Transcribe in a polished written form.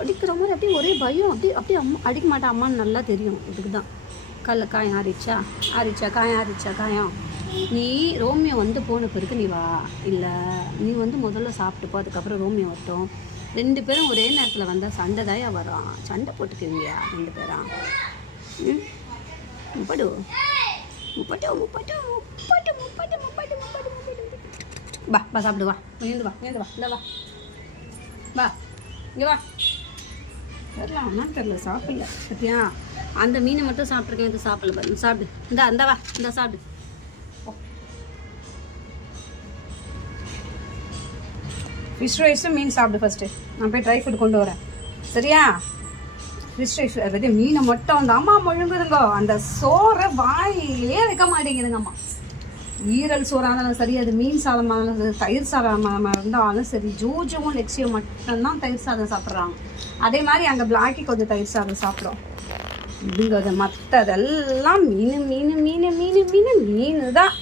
அடிக்கிற மாதிரி அப்படியே ஒரே பயம். அப்படியே அம்மா அடிக்க மாட்டேன், அம்மான்னு நல்லா தெரியும். இதுக்கு தான் கல்ல காயம் ஆறிச்சா காயம். நீ ரோமியோ வந்து போன பிறகு நீ வா, இல்லை நீ வந்து முதல்ல சாப்பிட்டுப்போ, அதுக்கப்புறம் ரோமியோ வரட்டும். 2 பேரும் ஒரே நேரத்தில் வந்தால் சண்டை தாயா வரும். சண்டை போட்டுக்குவீங்க 2 பேரும். முப்பட்டு வா வா சாப்பிடு, வா ஏந்து வா இல்லை வா இங்கே வா. தெரில ஒன்றும் தெரில, சாப்பிடல பத்தியா. அந்த மீனை மட்டும் சாப்பிட்ருக்கேன், இது சாப்பிடல பாரு. சாப்பிடு, இந்த வா, இந்த சாப்பிடு. ஃபிஷ் ரைஸும் மீன் சாப்பிடு ஃபஸ்ட்டு. நான் போய் ட்ரை ஃப்ரூட் கொண்டு வரேன், சரியா? ஃபிஷ் ரைஸ் பற்றி மீனை மட்டும் அந்த அம்மா முழுங்குதுங்க. அந்த சோறை வாயிலே வைக்க மாட்டேங்குதுங்கம்மா. ஈரல் சோறாக இருந்தாலும் சரி, அது மீன் சாதமாக இருந்தாலும் சரி, தயிர் சாதமாக இருந்தாலும் சரி, ஜூஜுவும் லெக்ஸியும் மட்டும்தான் தயிர் சாதம் சாப்பிட்றாங்க. அதே மாதிரி அங்கே பிளாக்கி கொஞ்சம் தயிர் சாதம் சாப்பிட்றோம். இதுங்க மற்றதெல்லாம் மீன் தான்.